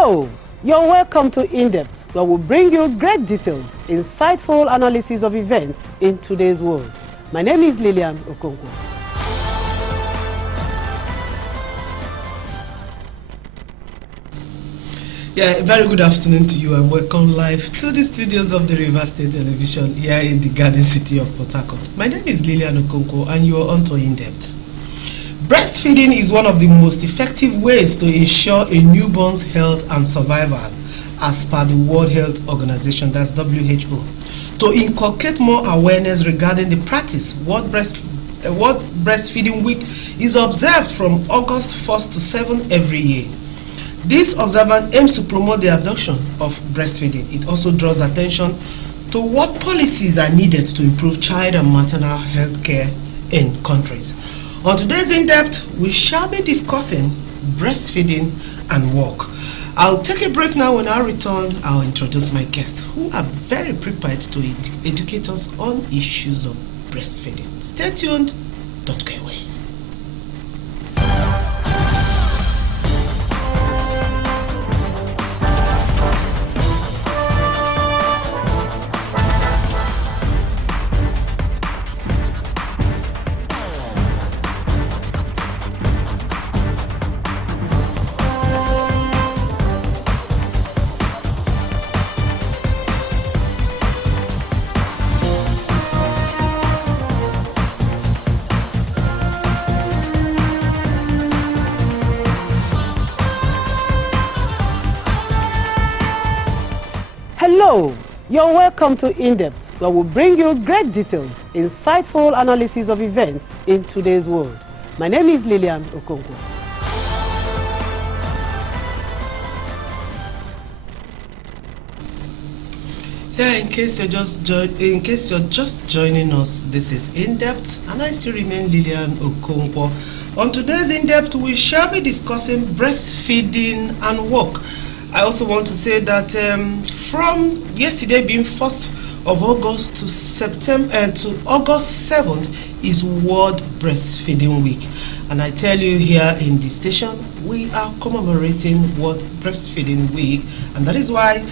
Hello, you're welcome to Indepth, where we'll bring you great details, insightful analysis of events in today's world. My name is Lillian Okonkwo. Yeah, very good afternoon to you and welcome live to the studios of the River State Television here in the Garden City of Port Harcourt. My name is Lillian Okonkwo and you are on to Indepth. Breastfeeding is one of the most effective ways to ensure a newborn's health and survival as per the World Health Organization, that's WHO. To inculcate more awareness regarding the practice, World Breastfeeding Week is observed from August 1st to 7th every year. This observance aims to promote the adoption of breastfeeding. It also draws attention to what policies are needed to improve child and maternal health care in countries. On today's In-Depth, we shall be discussing breastfeeding and work. I'll take a break now. When I return, I'll introduce my guests who are very prepared to educate us on issues of breastfeeding. Stay tuned, don't go away. Hello, you're welcome to Indepth, where we'll bring you great details, insightful analysis of events in today's world. My name is Lillian Okonkwo. Yeah, in case you're just joining us, this is In-Depth, and I still remain Lillian Okonkwo. On today's In-Depth, we shall be discussing breastfeeding and work. I also want to say that from yesterday being 1st of August to to August 7th is World Breastfeeding Week. And I tell you, here in the station, we are commemorating World Breastfeeding Week, and that is why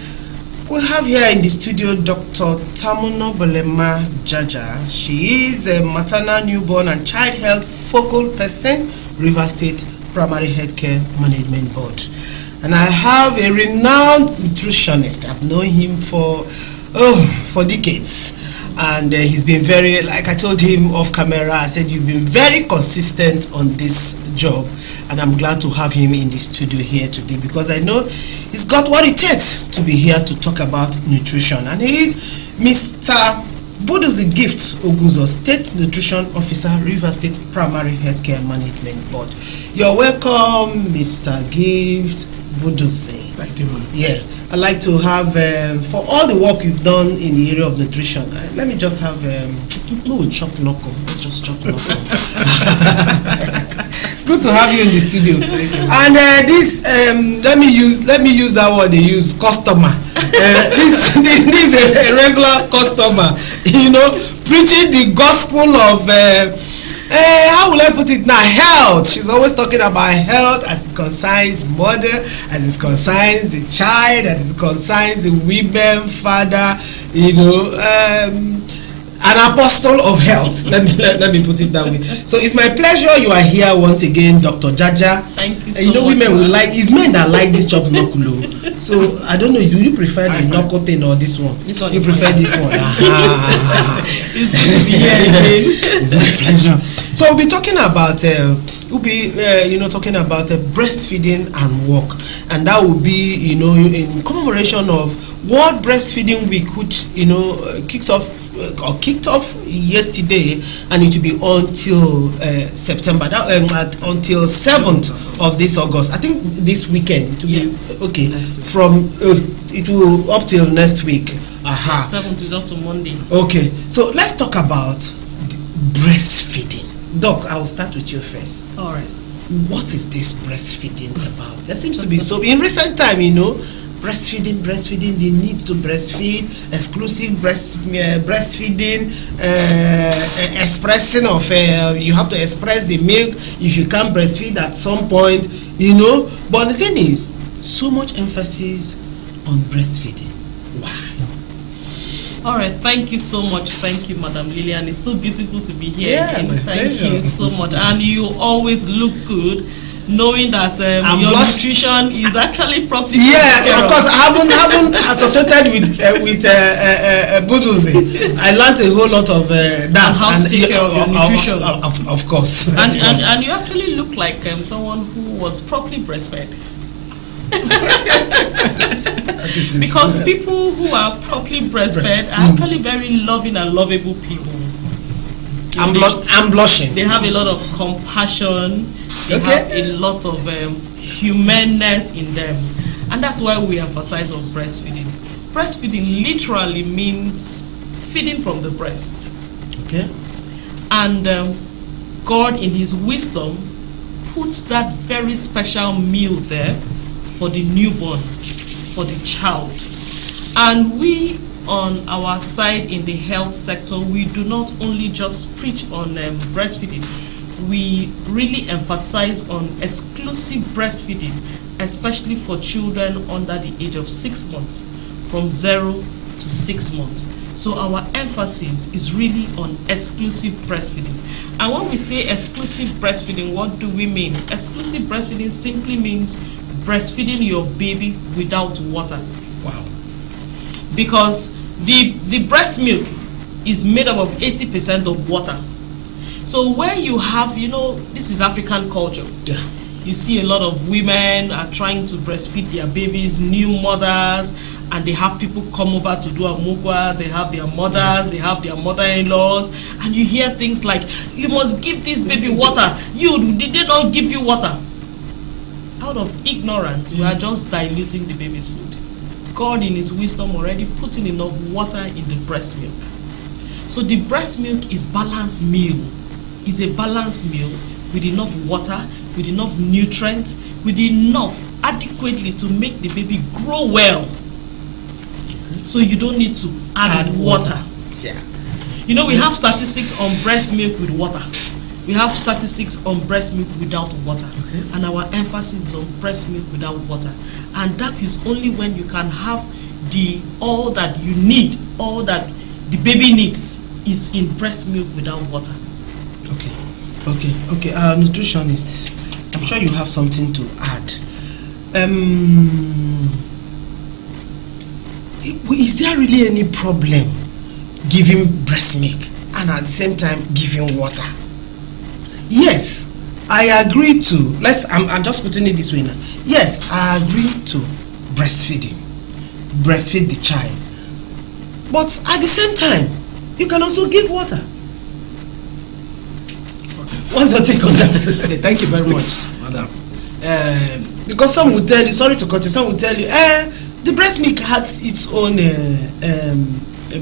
we have here in the studio Dr. Tamunobelema Jaja. She is a maternal, newborn and child health focal person, River State Primary Healthcare Management Board. And I have a renowned nutritionist. I've known him for decades. And he's been very, like I told him off camera, I said, you've been very consistent on this job. And I'm glad to have him in the studio here today because I know he's got what it takes to be here to talk about nutrition. And he is Mr. Buduzhi Oguzor, State Nutrition Officer, River State Primary Healthcare Management Board. You're welcome, Mr. Gift Buduzhi. Thank you, man. Yeah, I'd like to have, for all the work you've done in the area of nutrition, let me just have, no, chop knuckle. Let's just chop knuckle. Good to have you in the studio. And this, let me use that word they use, customer. This is a regular customer, you know, preaching the gospel of, how will I put it now? Health. She's always talking about health as it concerns mother, as it concerns the child, as it concerns the women, father, you know, an apostle of health. Let me put it that way. So it's my pleasure you are here once again, Dr. Jaja. Thank you so you know, much. Women will like, it's men that like this chop knuckle. So I don't know, do you prefer the knuckle thing or this one? This one. You prefer this one? It's good to be here again. It's my pleasure. So we'll be talking about talking about breastfeeding and work, and that will be, you know, in commemoration of World Breastfeeding Week, which, you know, kicked off yesterday, and it will be until September, until 7th of this August. I think this weekend it will be okay. From it will up till next week. 7th is up to Monday. Okay, so let's talk about breastfeeding. Doc, I will start with you first. All right. What is this breastfeeding about? There seems to be so in recent time, you know, breastfeeding, the need to breastfeed, exclusive breastfeeding, expressing of, you have to express the milk if you can't breastfeed at some point, you know. But the thing is, so much emphasis on breastfeeding? Why? All right, thank you so much. Thank you, Madam Lillian. It's so beautiful to be here again. My Thank pleasure. you so much. And you always look good, knowing that your nutrition is actually properly taken care of course. I haven't associated with Buduzhi. I learned a whole lot of that. How to take care of your nutrition. Of course. And you actually look like someone who was properly breastfed. Because people who are properly breastfed are actually very loving and lovable people. I'm blushing. They have a lot of compassion. They have a lot of humanness in them. And that's why we emphasize on breastfeeding. Breastfeeding literally means feeding from the breast. Okay. And God in his wisdom puts that very special meal there for the newborn, for the child. And we on our side in the health sector, we do not only just preach on breastfeeding, we really emphasize on exclusive breastfeeding, especially for children under the age of 6 months, from 0 to 6 months. So our emphasis is really on exclusive breastfeeding. And when we say exclusive breastfeeding, what do we mean? Exclusive breastfeeding simply means breastfeeding your baby without water. Wow. Because the breast milk is made up of 80% of water. So where you have, this is African culture. Yeah. You see a lot of women are trying to breastfeed their babies, new mothers, and they have people come over to do amugwa, they have their mothers, they have their mother-in-laws, and you hear things like, you must give this baby water. Did they not give you water? Out of ignorance, we are just diluting the baby's food. God in his wisdom already putting enough water in the breast milk. So the breast milk is balanced meal. It's a balanced meal with enough water, with enough nutrients, with enough adequately to make the baby grow well. So you don't need to add water. Yeah. We have statistics on breast milk with water. We have statistics on breast milk without water. Okay. And our emphasis is on breast milk without water. And that is only when you can have all that you need, all that the baby needs is in breast milk without water. Okay. Nutritionists, I'm sure you have something to add. Is there really any problem giving breast milk and at the same time giving water? Yes, I agree to. I'm just putting it this way now. Yes, I agree to breastfeeding. Breastfeed the child. But at the same time, you can also give water. What's your take on that? Okay, thank you very much, madam. Because some will tell you, sorry to cut you, some will tell you, the breast milk has its own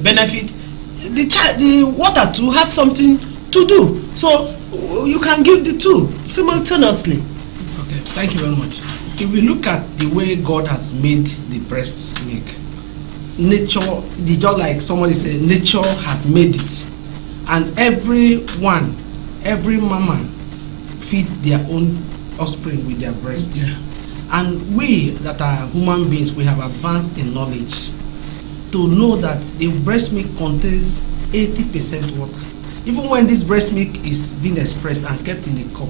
benefit. The water too has something to do. So you can give the two simultaneously. Okay, thank you very much. If we look at the way God has made the breast milk, nature, just like somebody said, nature has made it. And every mama feed their own offspring with their breast. Yeah. And we that are human beings, we have advanced in knowledge to know that the breast milk contains 80% water. Even when this breast milk is being expressed and kept in a cup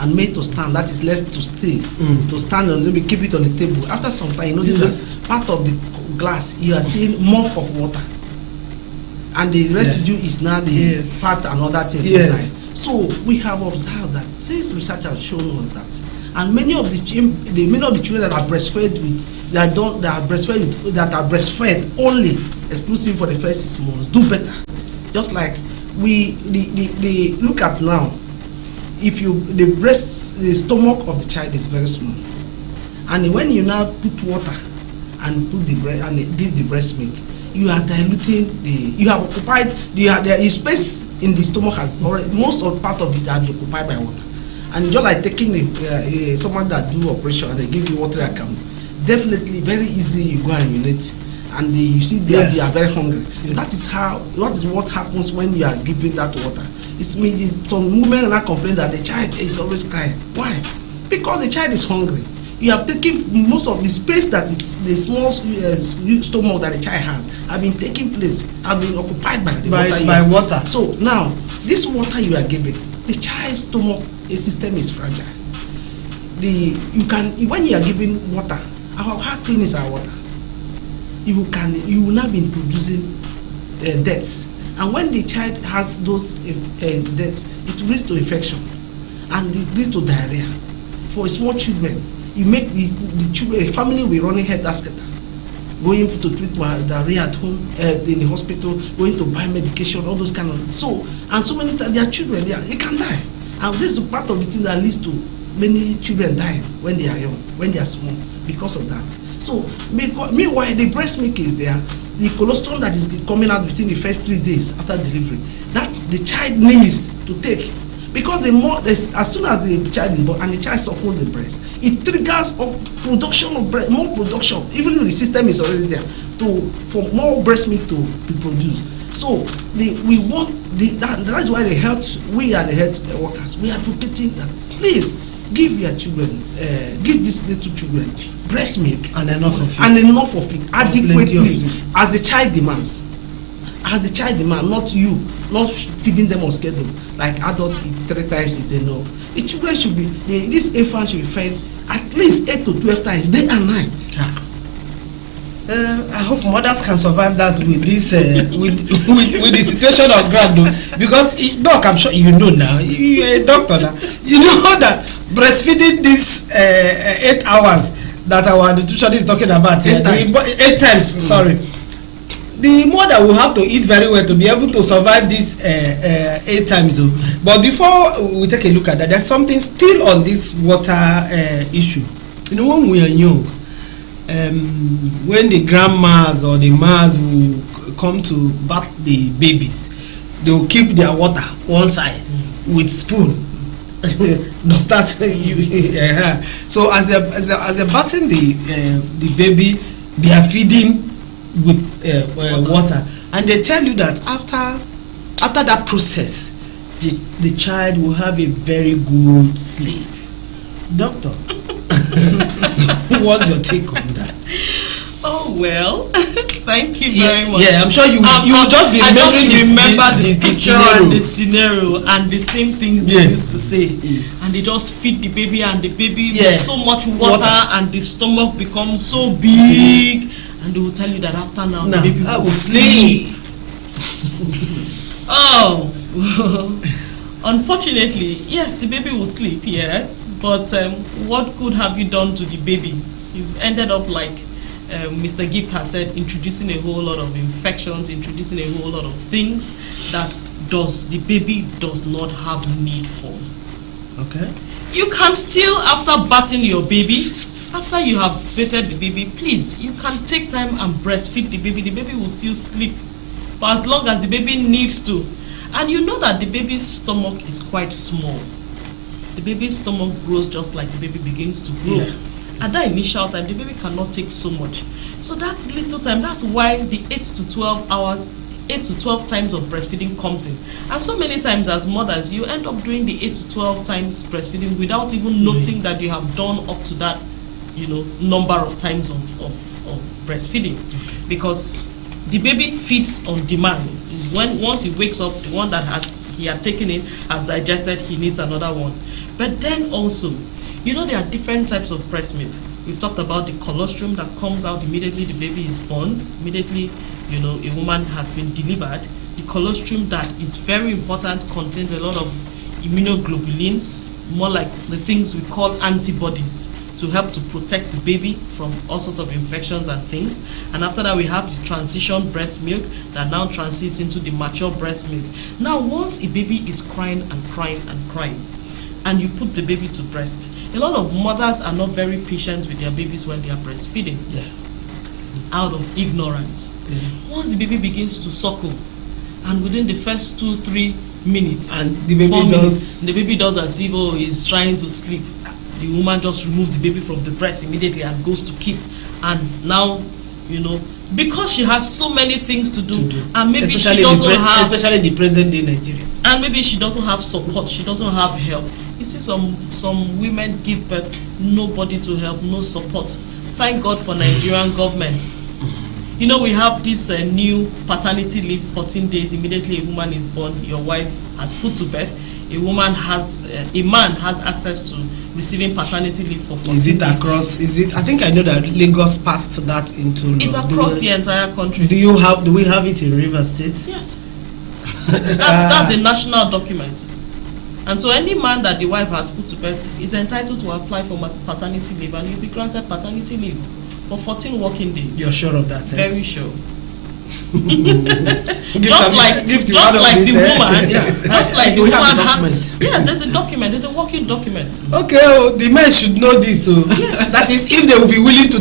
and made to stand, that is left to stay, to stand and maybe keep it on the table. After some time, you notice that part of the glass, you are seeing more of water. And the residue is now the fat and other things inside. So we have observed that since research has shown us that, and many of the children that are breastfed that are breastfed only exclusive for the first 6 months do better. Just like they look at now, if the stomach of the child is very small, and when you now put water and put give the breast milk, you are diluting you have occupied the space in the stomach has already, most of part of it have been occupied by water. And just like taking someone that do operation and they give you water account, definitely very easy you go and urinate, and you see they are very hungry. That is what happens when you are giving that water. It's meaning some women are complaining that the child is always crying. Why? Because the child is hungry. you have taken most of the space that is the small stomach that the child has have been taking place, have been occupied by the water. By water. So now, this water you are giving, the child's stomach system is fragile. When you are giving water, how clean is our water? You will not be producing deaths, and when the child has those deaths, it leads to infection and it leads to diarrhea. For small children, you make the children, family will running head basket, going to treat diarrhea at home, in the hospital, going to buy medication, all those kind of. So many times their children, they can die, and this is part of the thing that leads to many children dying when they are young, when they are small, because of that. So meanwhile, the breast milk is there, the colostrum that is coming out within the first 3 days after delivery, that the child needs to take, because as soon as the child is born and the child suckles the breast, it triggers production of breast, more production, even if the system is already there, for more breast milk to be produced. So that's why we are the health workers, we are advocating that please give your children, give these little children breast milk and enough of it, adequately, as the child demands. Not feeding them on schedule like adults eat 3 times a day. No, the children should be, this infant should be fed at least 8 to 12 times day and night. I hope mothers can survive that with this with the situation on ground, though, because doc, I'm sure you know now, you're a doctor now, you know that breastfeeding this 8 hours that our nutritionist is talking about, 8 times, sorry, the mother will have to eat very well to be able to survive this 8 times. But before we take a look at that, there's something still on this water issue. You know, when we are young, when the grandmas or the mas will come to bath the babies, they will keep their water one side with spoon. Does that so as they're bathing the baby, they are feeding with water, and they tell you that after that process, the child will have a very good sleep. Doctor, what's your take on that? Oh well, thank you very much. Yeah, I'm sure you will just be remembering the picture and the scenario and the same things they used to say. And they just feed the baby, and the baby with so much water and the stomach becomes so big, and they will tell you that after now the baby will sleep. Oh, unfortunately, yes, the baby will sleep, yes, but what good have you done to the baby? You've ended up like Mr. Gift has said, introducing a whole lot of infections, introducing a whole lot of things that the baby does not have need for. Okay. You can still, after bathing your baby, after you have bathed the baby, please, you can take time and breastfeed the baby. The baby will still sleep for as long as the baby needs to. And you know that the baby's stomach is quite small. The baby's stomach grows just like the baby begins to grow. Yeah. At that initial time, the baby cannot take so much. So that little time, that's why the 8 to 12 hours, 8 to 12 times of breastfeeding comes in. And so many times as mothers, you end up doing the 8 to 12 times breastfeeding without even noting that you have done up to that, number of times of breastfeeding. Because the baby feeds on demand. Once he wakes up, the one that he had taken in has digested, he needs another one. But then also, there are different types of breast milk. We've talked about the colostrum that comes out immediately the baby is born, immediately, a woman has been delivered. The colostrum that is very important contains a lot of immunoglobulins, more like the things we call antibodies, to help to protect the baby from all sorts of infections and things. And after that, we have the transition breast milk that now transits into the mature breast milk. Now, once a baby is crying and crying and crying, and you put the baby to breast, a lot of mothers are not very patient with their babies when they are breastfeeding, out of ignorance. Once the baby begins to suckle, and within the first 2-3 minutes, and the baby 4 minutes, the baby does as if he's trying to sleep, the woman just removes the baby from the breast immediately and goes to keep. And now, because she has so many things to do. And maybe especially she doesn't have, especially the present day Nigeria. And maybe she doesn't have support, she doesn't have help. You see some women give birth, nobody to help, no support. Thank God for Nigerian government. You know, we have this new paternity leave, 14 days immediately a woman is born, your wife has put to bed. A man has access to receiving paternity leave for 14 days. Is it across? I think I know that Lagos passed that into law. It's across the entire country. Do we have it in Rivers State? Yes. That's a national document. And so any man that the wife has put to bed is entitled to apply for paternity leave, and you'll be granted paternity leave for 14 working days. You're sure of that? Very sure. just like the woman has. Yes, there's a document. There's a working document. Okay, the men should know this. So yes. That is, if they will be willing to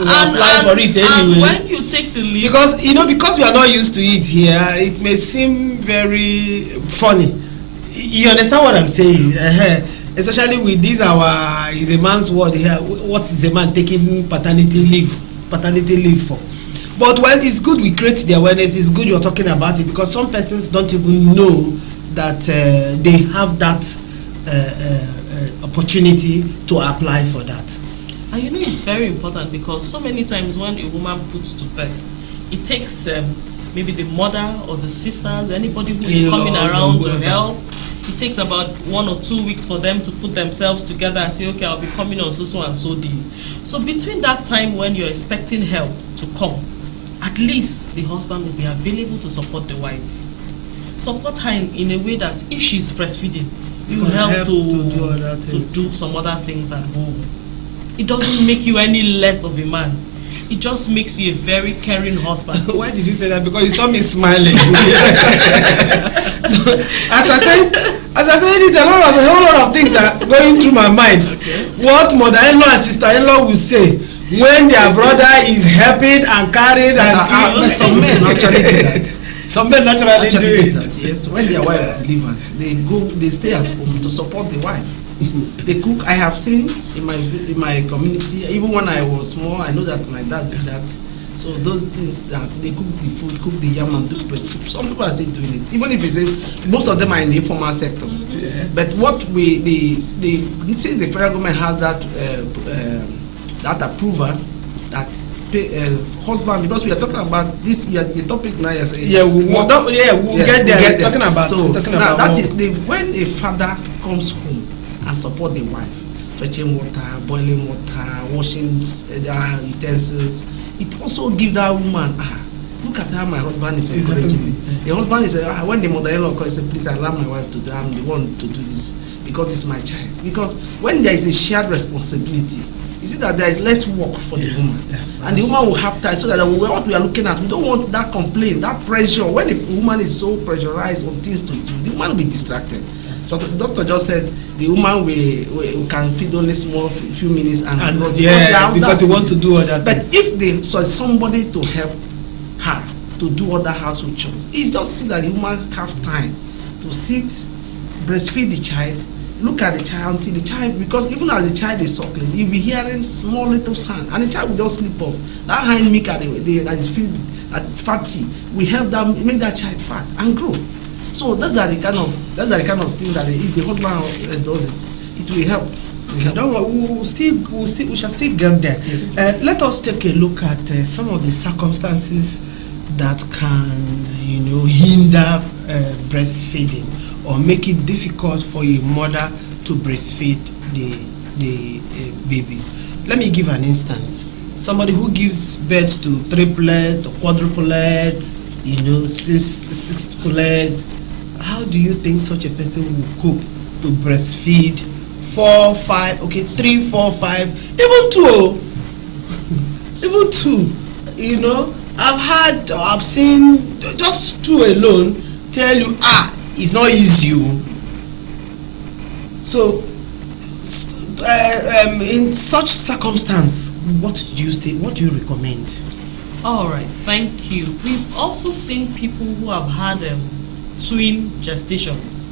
apply for it anyway. And when you take the leave, because we are not used to it here, it may seem very funny. You understand what I'm saying? Especially with this, is a man's word here. What is a man taking paternity leave for? But when it's good we create the awareness, it's good you're talking about it, because some persons don't even know that they have that opportunity to apply for that. And you know, it's very important, because so many times when a woman puts to birth, it takes maybe the mother or the sisters, anybody who is coming around to help. It takes about 1 or 2 weeks for them to put themselves together and say, okay, I'll be coming on so and so day. So between that time when you're expecting help to come, at least the husband will be available to support the wife. Support her in a way that if she's breastfeeding, you help to do some other things at home. It doesn't make you any less of a man. It just makes you a very caring husband. Why did you say that? Because you saw me smiling. As I said, it's a whole lot of things are going through my mind. Okay. What mother-in-law and sister-in-law will say when their brother is helping and carrying and some men actually do that. Some men naturally do it. Yes, when their wife delivers, they stay at home to support the wife. They cook. I have seen in my community, even when I was small, I know that my dad did that. So those things, they cook the food, cook the yam and do breast soup. Some people are still doing it, even if most of them are in the informal sector. Yeah. But what since the federal government has that approval, that husband, because we are talking about this, the topic now. You're saying, we'll get there. Talking about when a father comes home and support the wife, fetching water, boiling water, washing utensils, it also gives that woman, look at how my husband is encouraging me. The husband is, when the mother-in-law calls, say, please allow my wife to do, I'm the one to do this, because it's my child. Because when there is a shared responsibility, you see that there is less work for the woman. And the woman will have time, so that what we are looking at, we don't want that complaint, that pressure. When a woman is so pressurized on things to do, the woman will be distracted. So the doctor just said the woman we can feed only small few minutes and because he wants to do all that. But if they somebody to help her to do other household chores, it's just see that the woman have time to sit, breastfeed the child, look at the child until the child, because even as the child is suckling, you'll be hearing small little sound, and the child will just sleep off. That hind milk that is fatty, we help them make that child fat and grow. So that's the kind of thing that if the husband does it, it will help. Don't worry, we shall still get there. Yes. Let us take a look at some of the circumstances that can, hinder breastfeeding or make it difficult for a mother to breastfeed the babies. Let me give an instance. Somebody who gives birth to triplet or quadruplet, sextuplet. How do you think such a person will cope to breastfeed 4, 5, 3, 4, 5, even 2, even 2? I've seen just 2 alone tell you, it's not easy. So, in such circumstance, what do you recommend? All right, thank you. We've also seen people who have had twin gestations,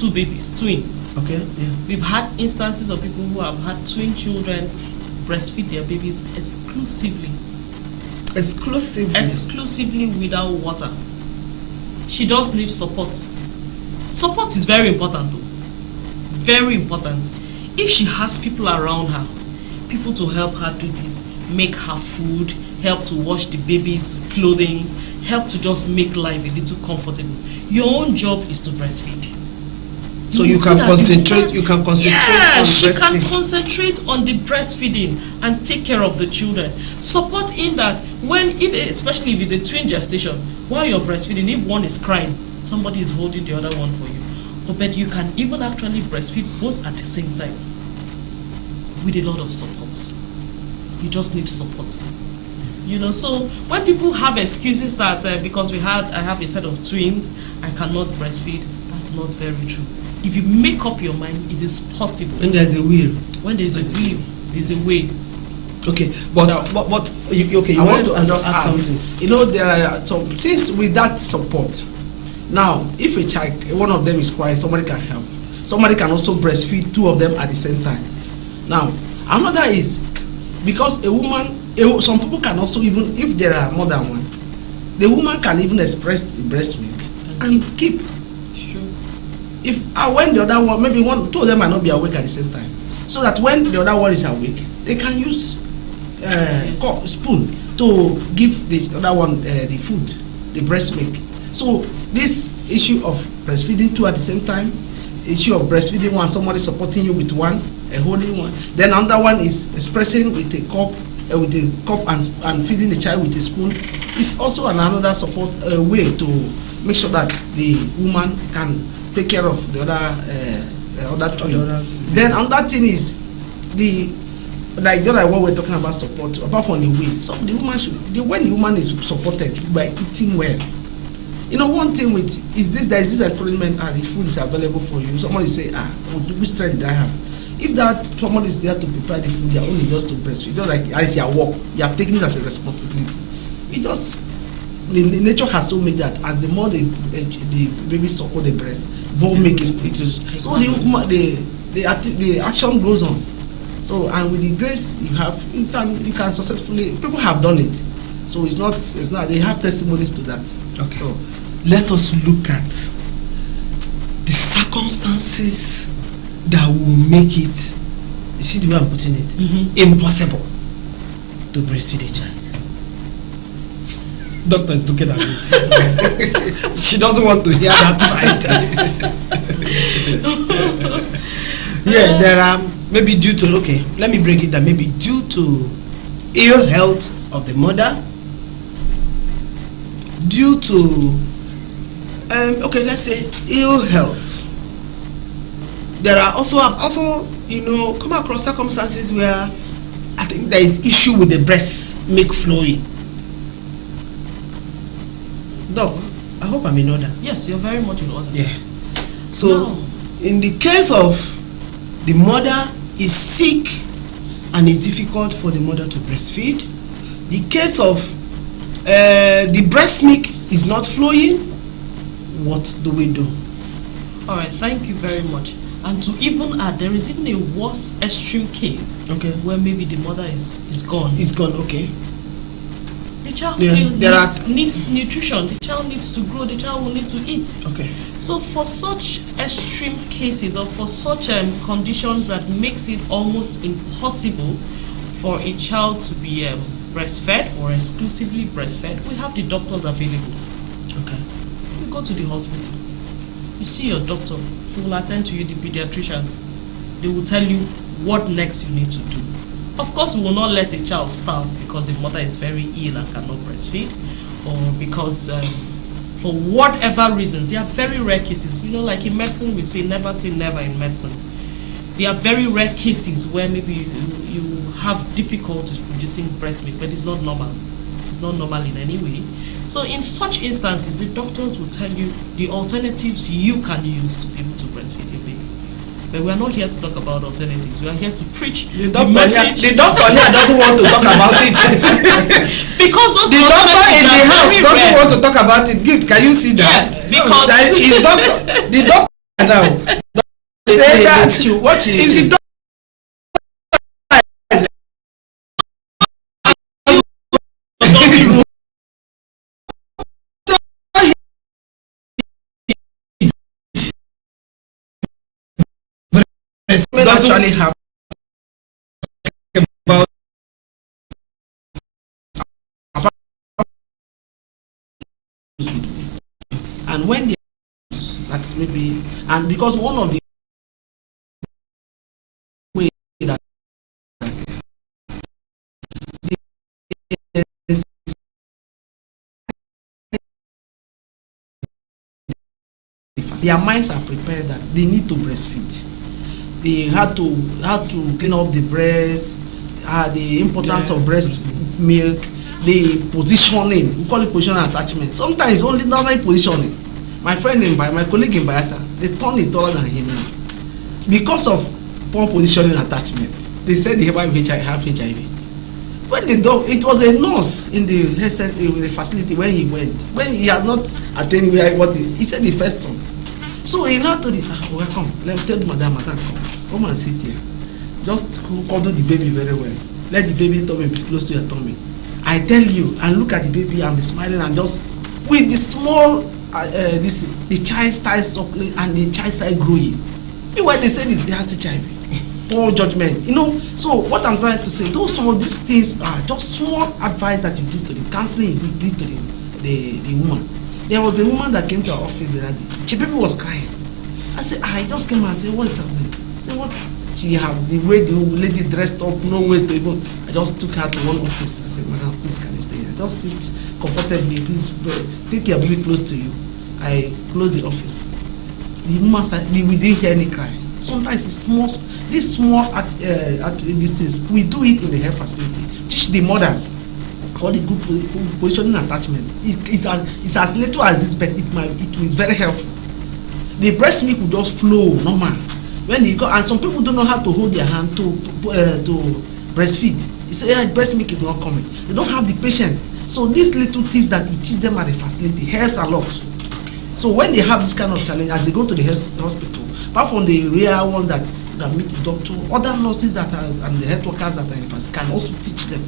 2 babies, twins. Okay, yeah. We've had instances of people who have had twin children breastfeed their babies exclusively. Exclusively Without water. She does need support. Support is very important though. Very important. If she has people around her, people to help her do this, make her food, help to wash the baby's clothing, help to just make life a little comfortable. Your own job is to breastfeed. So you can concentrate. You can concentrate on she breastfeeding. can concentrate on the breastfeeding and take care of the children. Support in that especially if it's a twin gestation, while you're breastfeeding, if one is crying, somebody is holding the other one for you. But you can even actually breastfeed both at the same time with a lot of support. You just need support. So when people have excuses that because I have a set of twins, I cannot breastfeed, that's not very true. If you make up your mind, it is possible. When there's a will. When there's a will, there's a way. Okay, but you want to add something. There are some, since with that support, now if a child, one of them is quiet, somebody can help. Somebody can also breastfeed two of them at the same time. Now, another is because a woman, some people can also, even if there are more than one, the woman can even express the breast milk and keep. Sure. If when the other one, maybe two of them might not be awake at the same time, so that when the other one is awake, they can use spoon to give the other one the food, the breast milk. So this issue of breastfeeding two at the same time, issue of breastfeeding one, somebody supporting you with one, a holding one, then another one is expressing with a cup and feeding the child with a spoon. It's also another support way to make sure that the woman can take care of the other twin. Then another thing is like what we're talking about support, apart from the will. So the woman when the woman is supported by eating well. One thing there is this encouragement, the food is available for you. Somebody say, which strength do I have? If that someone is there to prepare the food, you're only just to breastfeed. Like as your work, you have taken it as a responsibility. The nature has so made that, and the more the baby suckle the breast, more make it. So the action goes on. So, and with the grace you have, you can successfully. People have done it. So it's not. They have testimonies to that. Okay. So let us look at the circumstances that will make it. You see the way I'm putting it? Impossible to breastfeed a child. Doctor is looking at me. She doesn't want to hear that side. Yeah, there are maybe due to let me break it down. Maybe due to ill health of the mother, due to let's say ill health. There are I've also come across circumstances where I think there is issue with the breast milk flowing. Doc, I hope I'm in order. Yes, you're very much in order. Yeah. So in the case of the mother is sick and it's difficult for the mother to breastfeed, the case of the breast milk is not flowing, what do we do? All right, thank you very much. And to even add, there is even a worse extreme case where maybe the mother is gone. It's gone, okay. The child still needs nutrition. The child needs to grow. The child will need to eat. Okay. So for such extreme cases or for such conditions that makes it almost impossible for a child to be breastfed or exclusively breastfed, we have the doctors available. Okay. You go to the hospital. You see your doctor. He will attend to you, the pediatricians. They will tell you what next you need to do. Of course, we will not let a child starve because the mother is very ill and cannot breastfeed, or because for whatever reasons. There are very rare cases. Like in medicine, we say never in medicine. There are very rare cases where maybe you have difficulties producing breast milk, but it's not normal. It's not normal in any way. So in such instances, the doctors will tell you the alternatives you can use to be able to breastfeed your baby. But we are not here to talk about alternatives. We are here to preach the message. The doctor here doesn't want to talk about it. Because those the doctor in the house doesn't rare. want to talk about it. Gift, can you see that? Yes, because the doctor now. Say that. What is the doctor yes, women actually have about and when they that maybe and because one of the way that their minds are prepared that they need to breastfeed. They had to clean up the breast, the importance of breast milk, the positioning. We call it positioning attachment. Sometimes it's only not like positioning. My colleague in Bayelsa, they turn it taller than him because of poor positioning attachment. They said they have HIV. When the dog, it was a nurse in the facility when he went. When he has not attained where what he said the first son. So he now told him, welcome. Let me tell madam, come and sit here. Just cuddle the baby very well. Let the baby tummy be close to your tummy. I tell you, and look at the baby and be smiling and just with the small the child starts suckling and the child starts growing. Meanwhile, they say this, he has HIV. Poor judgment, you know. So what I'm trying to say, those some of these things are just small advice that you give to the counseling you give to the woman. There was a woman that came to our office the other day. She baby was crying. I said, I just came and said, what is happening? I said, what? She had the way the lady dressed up, no way to even. I just took her to one office. I said, madam, please can you stay here? Just sit comfortably, please take your baby close to you. I closed the office. The woman started, we didn't hear any cry. Sometimes it's small, these small these things, we do it in the health facility. Teach the mothers all the good positioning attachment. It's as little as this, but it is very helpful. The breast milk will just flow normal. When they go, and some people don't know how to hold their hand to breastfeed. They say, yeah, breast milk is not coming. They don't have the patience. So these little tips that we teach them at the facility helps a lot. So when they have this kind of challenge, as they go to the hospital, apart from the real ones that meet the doctor, other nurses that are and the health workers that are in the facility can also teach them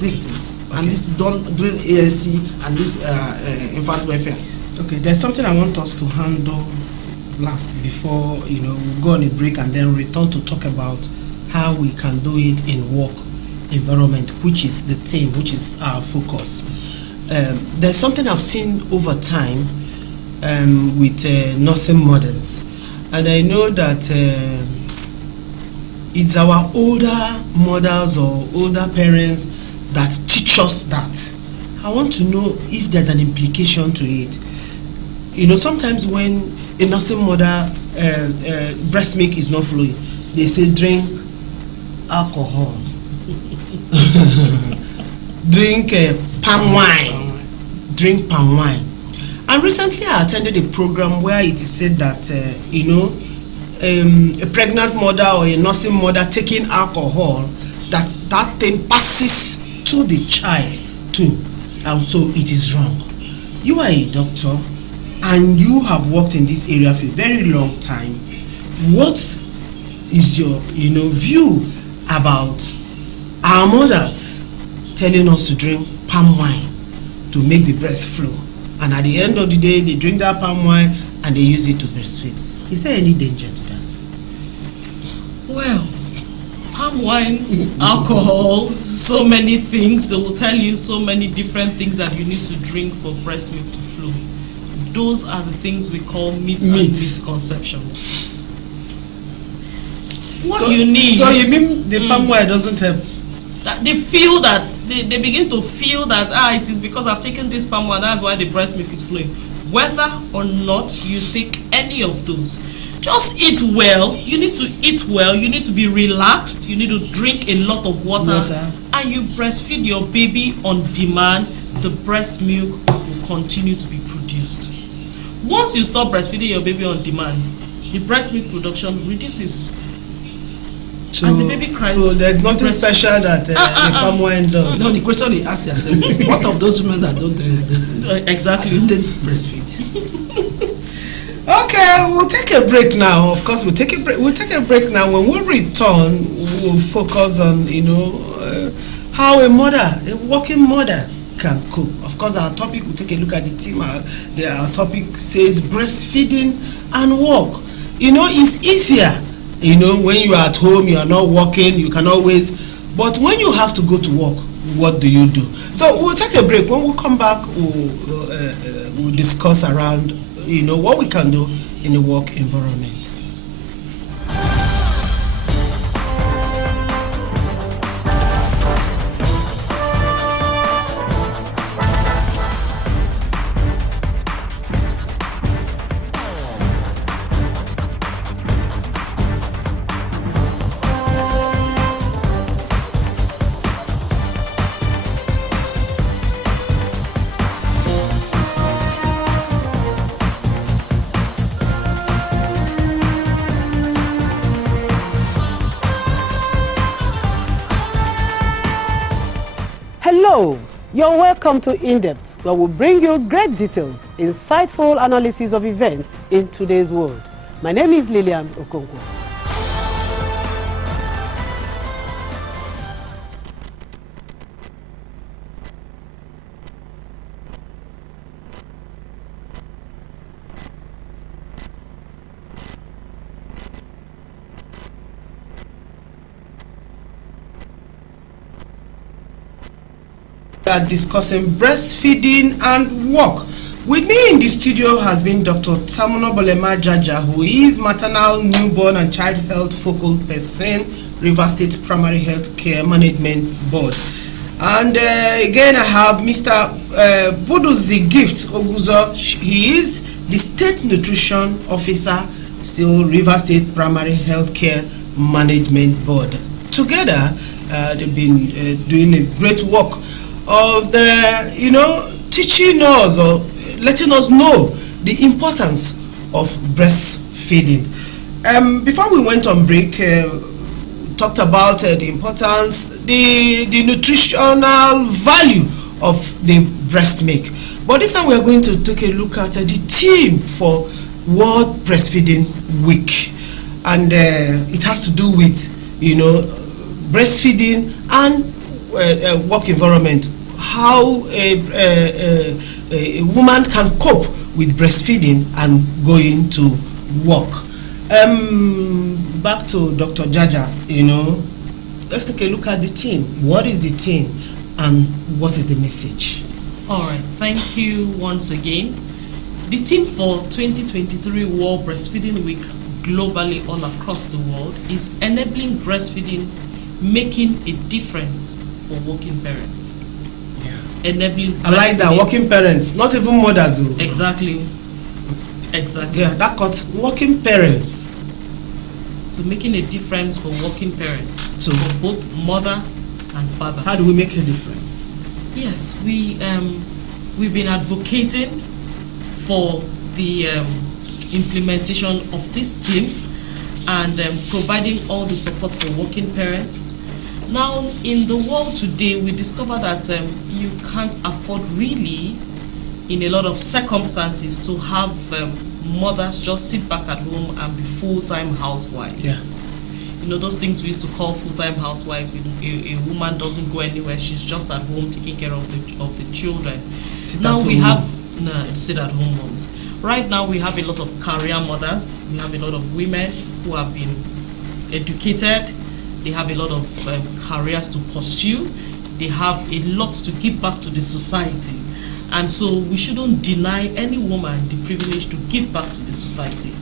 these things. Okay. And this is done during ASC and this infant welfare. Okay, there's something I want us to handle last before we'll go on a break and then return to talk about how we can do it in work environment, which is the theme, which is our focus. There's something I've seen over time with nursing mothers, and I know that it's our older mothers or older parents that teach us that. I want to know if there's an implication to it. Sometimes when a nursing mother breast milk is not flowing, they say drink alcohol, drink palm wine, drink palm wine. And recently I attended a program where it is said that a pregnant mother or a nursing mother taking alcohol, that thing passes to the child too, and so it is wrong. You are a doctor and you have worked in this area for a very long time. What is your view about our mothers telling us to drink palm wine to make the breast flow, and at the end of the day they drink that palm wine and they use it to breastfeed? Is there any danger to that? Well, palm wine, alcohol, so many things. They will tell you so many different things that you need to drink for breast milk to flow. Those are the things we call myths and misconceptions. What you need. So you mean the palm wine doesn't help? They feel that they begin to feel that it is because I've taken this palm wine, that's why the breast milk is flowing. Whether or not you take any of those, just eat well. You need to eat well. You need to be relaxed. You need to drink a lot of water. And you breastfeed your baby on demand. The breast milk will continue to be produced. Once you stop breastfeeding your baby on demand, the breast milk production reduces. So, as the baby cries, so there's nothing special that the palm wine does. No, the question you ask yourself, what of those women that don't drink those things? Exactly. Do they breastfeed? Okay, we'll take a break now. Of course, we'll take a break. We'll take a break now. When we return, we'll focus on how a working mother can cook. Of course, our topic, we'll take a look at the theme. Our topic says breastfeeding and work. It's easier You know, when you are at home, you are not working, you can always, but when you have to go to work, what do you do? So we'll take a break. When we come back, we'll discuss around, you know, what we can do in a work environment. Hello, you're welcome to Indepth, where we bring you great details, insightful analysis of events in today's world. My name is Lillian Okonkwo. We are discussing breastfeeding and work. With me in the studio has been Dr. Tamunobelema Jaja, who is Maternal, Newborn and Child Health Focal Person, River State Primary Health Care Management Board. And again, I have Mr. Buduzhi Gift Oguzor. He is the State Nutrition Officer, still River State Primary Health Care Management Board. Together, they've been doing a great work of the, you know, teaching us or letting us know the importance of breastfeeding. Before we went on break, talked about the importance, the nutritional value of the breast milk. But this time we are going to take a look at the theme for World Breastfeeding Week, and it has to do with, you know, breastfeeding and work environment, how a woman can cope with breastfeeding and going to work. Back to Dr. Jaja, you know, let's take a look at the theme. What is the theme and what is the message? All right, thank you once again. The theme for 2023 World Breastfeeding Week globally all across the world is enabling breastfeeding, making a difference for working parents. Yeah. Enabling breastfeeding. I like that, working parents, not even mothers. Exactly. Exactly. Yeah, that got working parents. So making a difference for working parents. So for both mother and father. How do we make a difference? Yes, we've been advocating for the implementation of this team and providing all the support for working parents. Now, in the world today, we discover that you can't afford really, in a lot of circumstances, to have mothers just sit back at home and be full-time housewives. Yes. You know, those things we used to call full-time housewives. A woman doesn't go anywhere; she's just at home taking care of the children. Now we have sit-at-home moms. Right now, we have a lot of career mothers. We have a lot of women who have been educated. They have a lot of careers to pursue. They have a lot to give back to the society. And so we shouldn't deny any woman the privilege to give back to the society.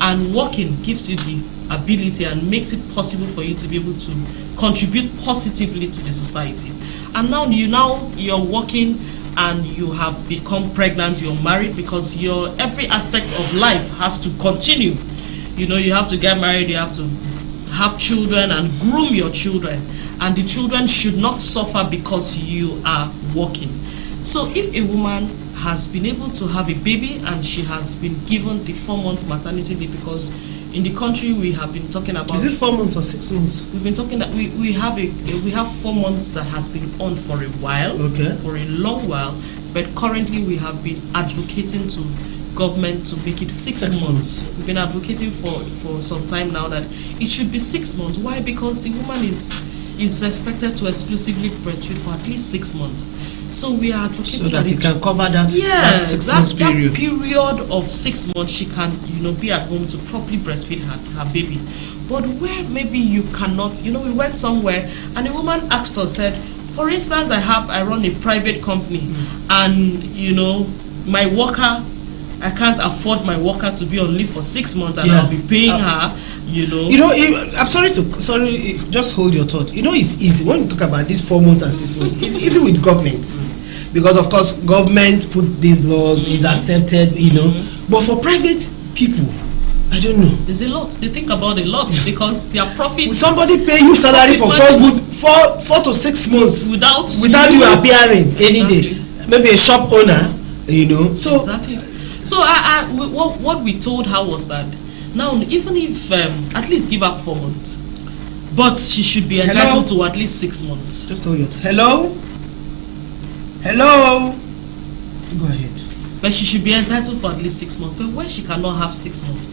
And working gives you the ability and makes it possible for you to be able to contribute positively to the society. And now you're working and you have become pregnant, you're married, because your every aspect of life has to continue. You know, you have to get married, you have to have children and groom your children, and the children should not suffer because you are working. So if a woman has been able to have a baby and she has been given the 4 months maternity leave, because in the country we have been talking about, is it 4 months or 6 months? We've been talking that we have 4 months that has been on for a while, okay, for a long while, but currently we have been advocating to government to make it 6 months. We've been advocating for some time now that it should be 6 months. Why? Because the woman is expected to exclusively breastfeed for at least 6 months. So we are advocating so that it can cover that, that 6 months period. That period of 6 months, she can, be at home to properly breastfeed her baby. But where maybe you cannot, we went somewhere and a woman asked us, said, for instance, I run a private company, and my worker, I can't afford my worker to be on leave for 6 months, and I'll be paying her. I'm sorry, just hold your thought. It's easy when you talk about these 4 months and 6 months. It's easy with government, because of course government put these laws, is accepted, But for private people, I don't know. There's a lot. They think about a lot because their profit. Will somebody pay you salary for 4 to 6 months without you appearing any day? Maybe a shop owner, So exactly. So what we told her was that now, even if at least give her 4 months, but she should be entitled to at least 6 months. Just hold your hello. Go ahead. But she should be entitled for at least 6 months. But where she cannot have 6 months,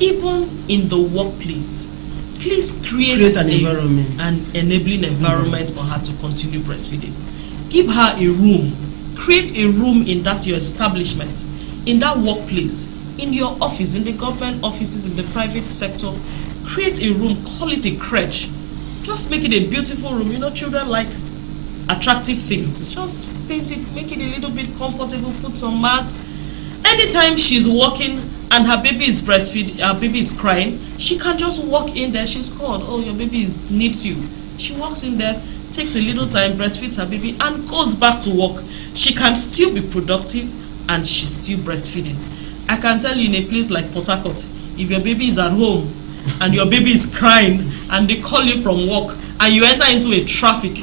even in the workplace, please create an environment, an enabling environment for her to continue breastfeeding. Give her a room. Create a room in that your establishment, in that workplace, in your office, in the government offices, in the private sector. Create a room, call it a crèche. Just make it a beautiful room. Children like attractive things. Just paint it, make it a little bit comfortable, put some mats. Anytime she's walking and her baby is breastfeeding, her baby is crying, she can just walk in there. She's called, oh, your baby needs you. She walks in there, takes a little time, breastfeeds her baby, and goes back to work. She can still be productive, and she's still breastfeeding. I can tell you, in a place like Port Harcourt, if your baby is at home and your baby is crying and they call you from work and you enter into a traffic,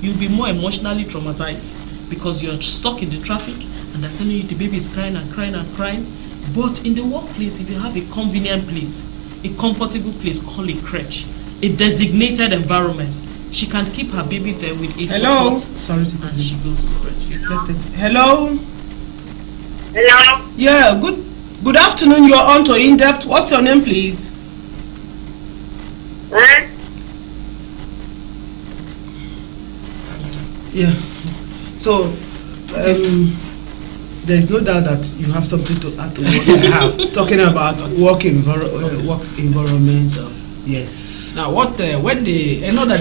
you'll be more emotionally traumatized because you're stuck in the traffic and they're telling you the baby is crying and crying and crying. But in the workplace, if you have a convenient place, a comfortable place, call a crèche, a designated environment, she can keep her baby there with a support. Sorry to and she goes to breastfeed. Hello. Hello. Yeah. Good afternoon. You're on to Indepth. What's your name, please? Huh? Yeah. So, there's no doubt that you have something to add to what I have. Talking about work environment. Yes. Now, when I know that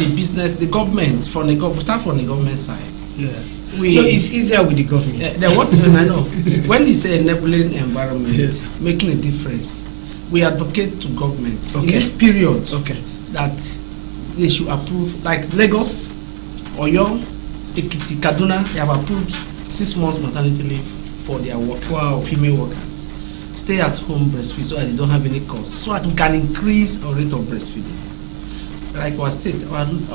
the government, start from the government side. Yeah. It's easier with the government. I know. When they say enabling environment, making a difference, we advocate to government in this period that they should approve, like Lagos, Oyo, Ekiti, Kaduna, they have approved 6 months maternity leave for their female workers. Stay at home breastfeed so that they don't have any cost, so that we can increase our rate of breastfeeding. Like our state,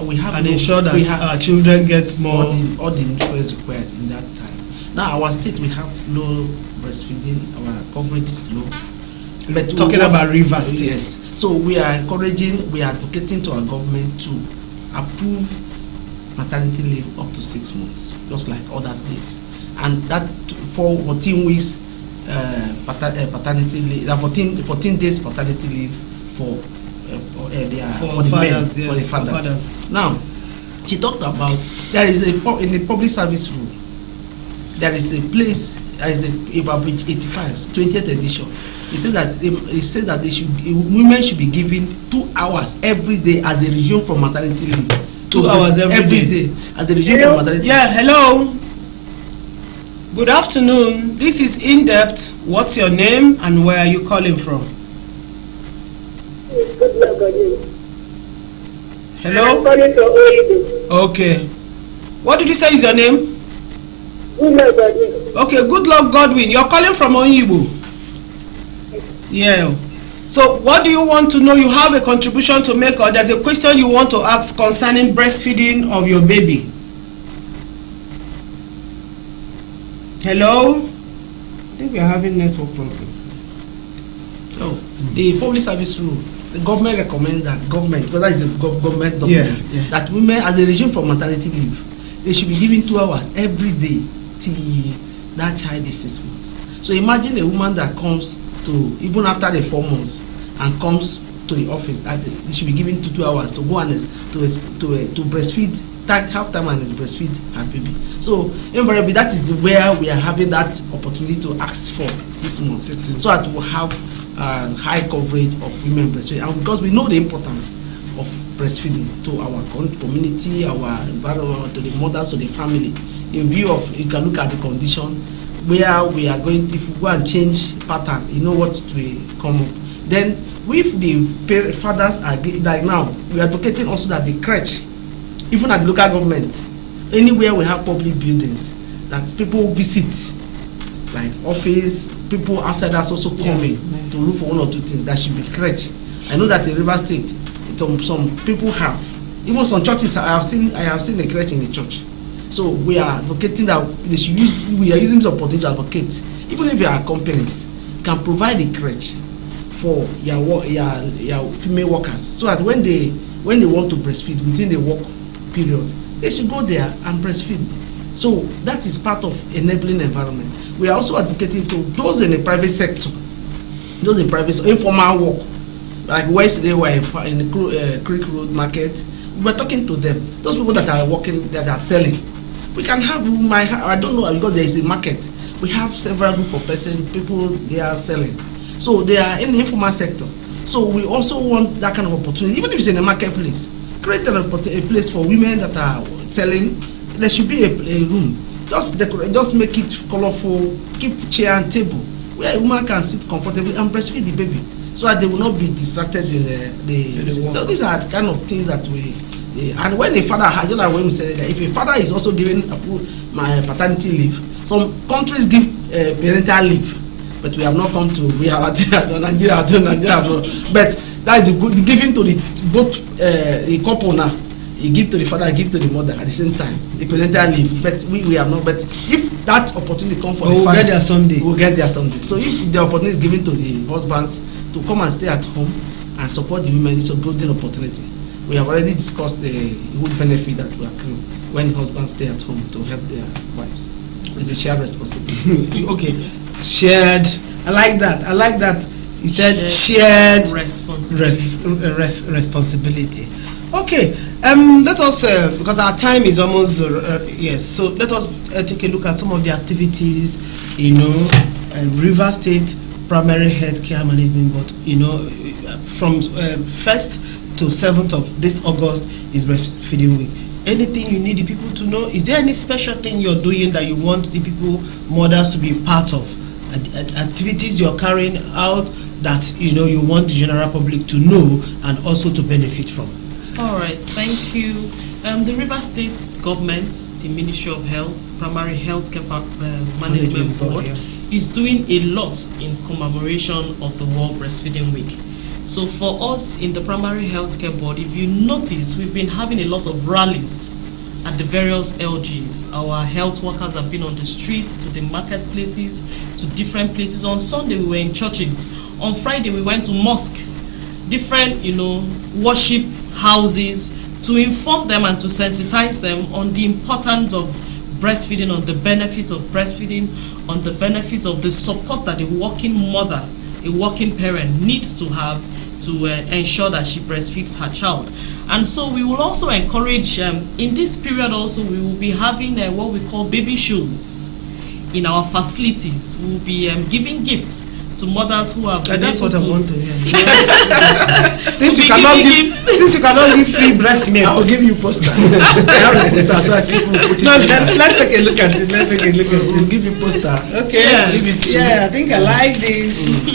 we have ensure that our children get more all the nutrients required in that time. Now, our state, we have low breastfeeding, our coverage is low. But talking about River State, yes. So we are advocating to our government to approve maternity leave up to 6 months, just like other states, and that for 14 weeks paternity leave, 14 days paternity leave for the fathers. Now, she talked about there is in the public service rule, there is a place, there is about page 85, 20th edition. It said that women should be given 2 hours every day as they resume from maternity leave. 2 hours every day as they resume from maternity leave. Yeah, hello. Good afternoon. This is Indepth. What's your name and where are you calling from? Hello? Okay. What did you say is your name? Okay, good luck, Godwin. You're calling from Onyibo. Yeah. So what do you want to know? You have a contribution to make, or there's a question you want to ask concerning breastfeeding of your baby? Hello? I think we are having network problem. So, the public service rule, the government recommends that whether it's a government document, that women, as they resume from maternity leave, they should be given 2 hours every day till that child is 6 months. So imagine a woman that comes to, even after the 4 months, and comes to the office, that they should be given 2 hours to go and to breastfeed half time and breastfeed her baby. So invariably, that is where we are having that opportunity to ask for 6 months, so that we'll have high coverage of women breastfeeding, and because we know the importance of breastfeeding to our community, our environment, to the mothers, to the family. In view of, you can look at the condition where we are going. If we go and change pattern, you know what will come up. Then, if the fathers are like now, we are advocating also that the crèche, even at the local government, anywhere we have public buildings that people visit, like office, people outside us also coming to look for 1 or 2 things, that should be crèche. I know that in River State, some people have, even some churches, I have seen a crèche in the church. So we are advocating that we are using this opportunity to advocate, even if you are companies, can provide a crèche for your female workers, so that when they want to breastfeed within the work period, they should go there and breastfeed. So that is part of enabling environment. We are also advocating to those in the private sector, those in private informal work, like yesterday we were in the Creek Road Market. We were talking to them. Those people that are working, that are selling. We can have, I don't know, because there is a market. We have several group of people they are selling. So they are in the informal sector. So we also want that kind of opportunity, even if it's in a marketplace. Create a place for women that are selling. There should be a room. Just decorate, just make it colorful. Keep chair and table where a woman can sit comfortably and breastfeed the baby, so that they will not be distracted in the so these are the kind of things that we. And when a father has, just like when we said that, if a father is also given my paternity leave, some countries give parental leave, but we have not come to. We have Nigeria, but that is good giving to both the couple now. You give to the father, give to the mother at the same time. The parental leave, but we have not. But if that opportunity comes for the father, we'll get there someday. We'll get there someday. So if the opportunity is given to the husbands to come and stay at home and support the women, it's a golden opportunity. We have already discussed the good benefit that will accrue when husbands stay at home to help their wives. So it's a shared responsibility. Okay, shared. I like that. He said shared responsibility. Okay, let us, because our time is almost, yes, so let us take a look at some of the activities, River State Primary Health Care Management Board, from 1st to 7th of this August is Breastfeeding Week. Anything you need the people to know? Is there any special thing you're doing that you want the mothers to be part of? Activities you're carrying out that, you want the general public to know and also to benefit from? All right, thank you. The River State government, the Ministry of Health, Primary Health Care Management Board, is doing a lot in commemoration of the World Breastfeeding Week. So for us in the Primary Health Care Board, if you notice, we've been having a lot of rallies at the various LGs. Our health workers have been on the streets, to the marketplaces, to different places. On Sunday, we were in churches. On Friday, we went to mosque, different, worship houses, to inform them and to sensitize them on the importance of breastfeeding, on the benefits of breastfeeding, on the benefit of the support that a working mother, a working parent needs to have to ensure that she breastfeeds her child. And so we will also encourage, in this period also, we will be having what we call baby shows in our facilities. We will be giving gifts to mothers who have been that's able what to. I want to hear. Since you cannot give free breast milk, I will give you poster. I have a poster, so I think we'll put it. Let's take a look at it. We'll give you poster. Okay. Yes. Give it to I think I like this.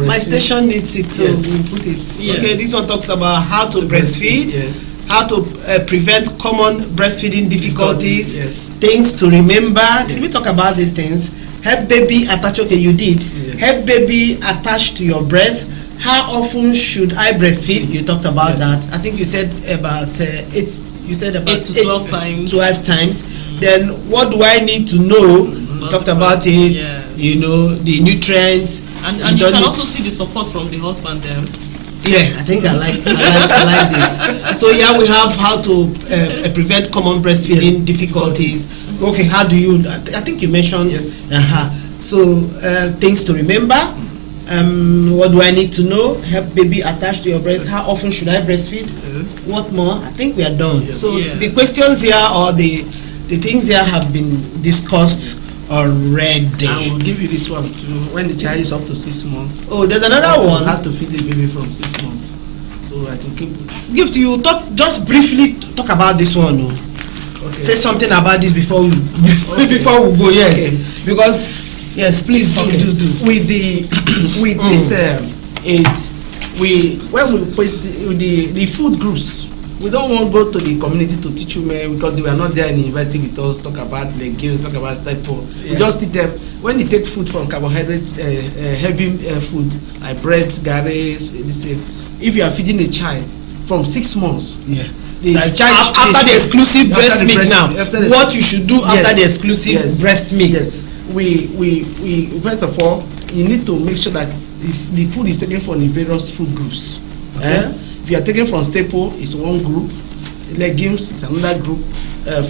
My station needs it, so we'll put it. Yes. Okay, this one talks about how to breastfeed. Yes. How to prevent common breastfeeding difficulties. Yes. Things to remember. Did we talk about these things? Help baby attach. Okay, you did. Yes. Help baby attach to your breast. How often should I breastfeed? You talked about that. I think you said about 8 to 12 times. 12 times. Then what do I need to know? You talked about it. Yes. The nutrients. And you can also see the support from the husband there. Yeah, I think I like this. So we have how to prevent common breastfeeding difficulties. Okay, how do you? I think you mentioned. Yes. So things to remember. What do I need to know? Help baby attached to your breast. How often should I breastfeed? Yes. What more? I think we are done. Yes. So Yeah. the questions here or the things here have been discussed already. I will give you this one too. When the child is up to 6 months. Oh, there's another one. How to feed the baby from 6 months. So I can keep. Give to you. Just briefly talk about this one. Oh. Okay. Say something about this before we before we go. Yes, Okay. because yes, please do Okay. do. With the with this when we post the food groups, we don't want to go to the community to teach women because they were not there in the university with us. Talk about legumes, talk about staple. Yeah. We just teach them when they take food from carbohydrate, heavy food like bread, garri. If you are feeding a child from 6 months, Yeah. the That's child after the exclusive breast milk now. after the- What you should do after Yes, the exclusive yes, breast milk. Yes, we first of all, you need to make sure that if the food is taken from the various food groups. Okay. If you are taking from staple, it's one group. Legumes is another group.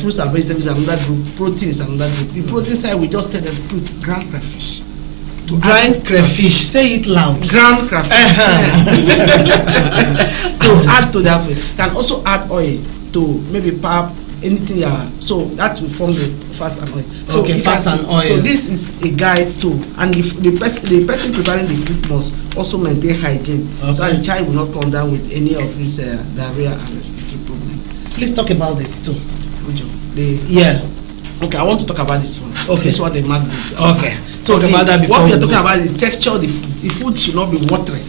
Fruits and vegetables is another group. Protein is another group. The protein side, we just tell them put ground crayfish. Grind crayfish. Say it loud. Ground crayfish. To add to that, can also add oil to maybe pap, anything. So that will form the fat and oil. So Okay, you can fat and see- oil. So this is a guide too, and if the person preparing the food must also maintain hygiene, so Okay. that the child will not come down with any of his diarrhea and respiratory problem. Please talk about this too. Yeah. Okay, I want to talk about this one. Okay. This is what the man did. Okay. Talk about that before What we are we talking go. about is texture of the food. The food should not be watery.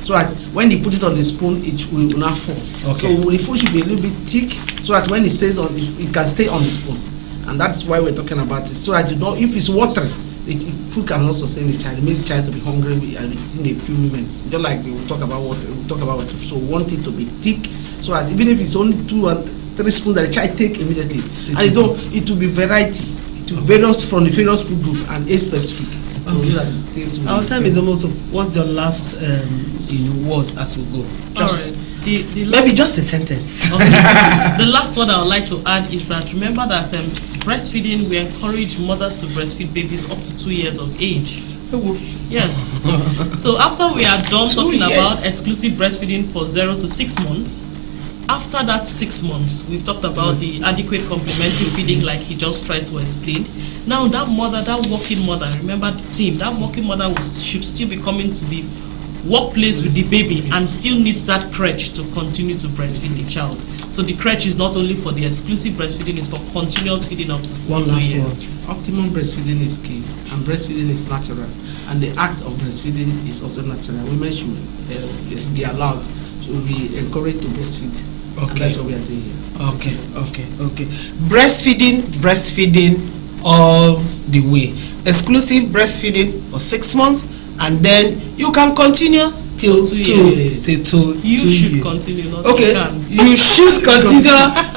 So that when you put it on the spoon, it will not fall. Okay. So the food should be a little bit thick, so that when it stays on, it can stay on the spoon. And that's why we're talking about it. So that you don't, if it's watery, the food cannot sustain the child. It make the child to be hungry within a few minutes. Just like we will talk about water. So we want it to be thick, so that even if it's only 2 and 3 spoons that the child take immediately, it will be variety. It will various from the various food group and age specific. Okay. So that the things will Our be time is almost up. What's your last word as we go? Just Alright. The maybe last, just a sentence. okay. The last one I would like to add is that remember that breastfeeding, we encourage mothers to breastfeed babies up to 2 years of age. Yes. So after we are done 2 talking years. about exclusive breastfeeding for 0 to 6 months, after that 6 months, we've talked about the adequate complementary feeding like he just tried to explain. Now that mother, that working mother, remember the team, that working mother should still be coming to the workplace with the baby and still needs that crèche to continue to breastfeed the child. So the crèche is not only for the exclusive breastfeeding, it's for continuous feeding up to 2 years. Optimum breastfeeding is key, and breastfeeding is natural, and the act of breastfeeding is also natural. Women should be allowed, should be encouraged to breastfeed. And Okay. that's what we are doing here. Okay. Breastfeeding all the way. Exclusive breastfeeding for 6 months, and then you can continue till 2 two years. till two. You 2 should years. continue, not Okay, you can. you should continue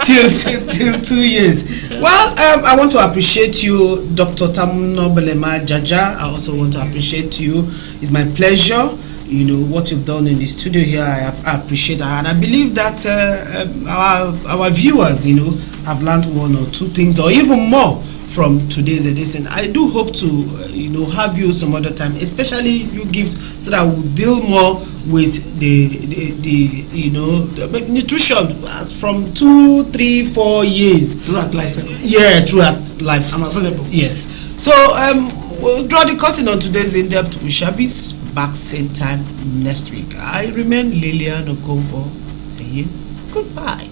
till 2 years. Well, I want to appreciate you, Dr. Tamunobelema Jaja. I also want to appreciate you. It's my pleasure. You know what you've done in the studio here. I appreciate that, and I believe that our viewers, have learned 1 or 2 things, or even more, from today's edition. I do hope to, have you some other time, especially you gives, so that we'll deal more with the nutrition from 2, 3, 4 years. Throughout life. Yeah, throughout life. I'm available. Yes. So we'll draw the curtain on today's In-Depth. We shall be back same time next week. I remain Lillian Okonkwo saying goodbye.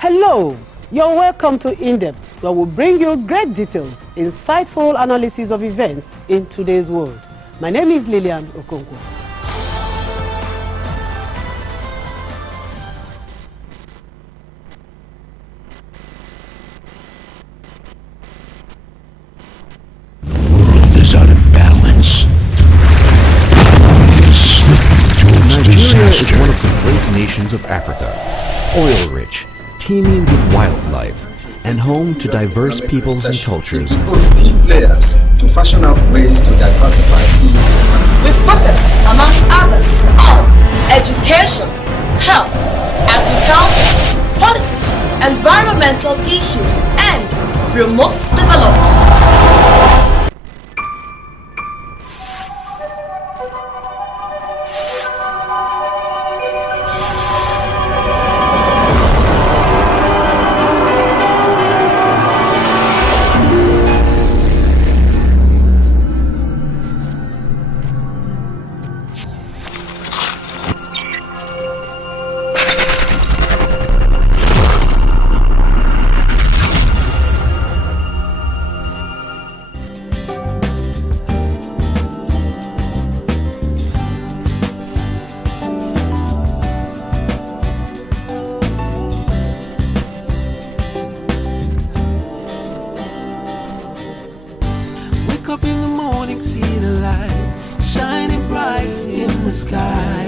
Hello, you're welcome to In-Depth, where we bring you great details, insightful analysis of events in today's world. My name is Lillian Okonkwo. is one of the great nations of Africa, oil-rich, teeming with wildlife, and home to diverse peoples and cultures. Those key players to fashion out ways to diversify its economy. We focus, among others, on education, health, agriculture, politics, environmental issues, and promote development. Up in the morning, see the light shining bright in the sky.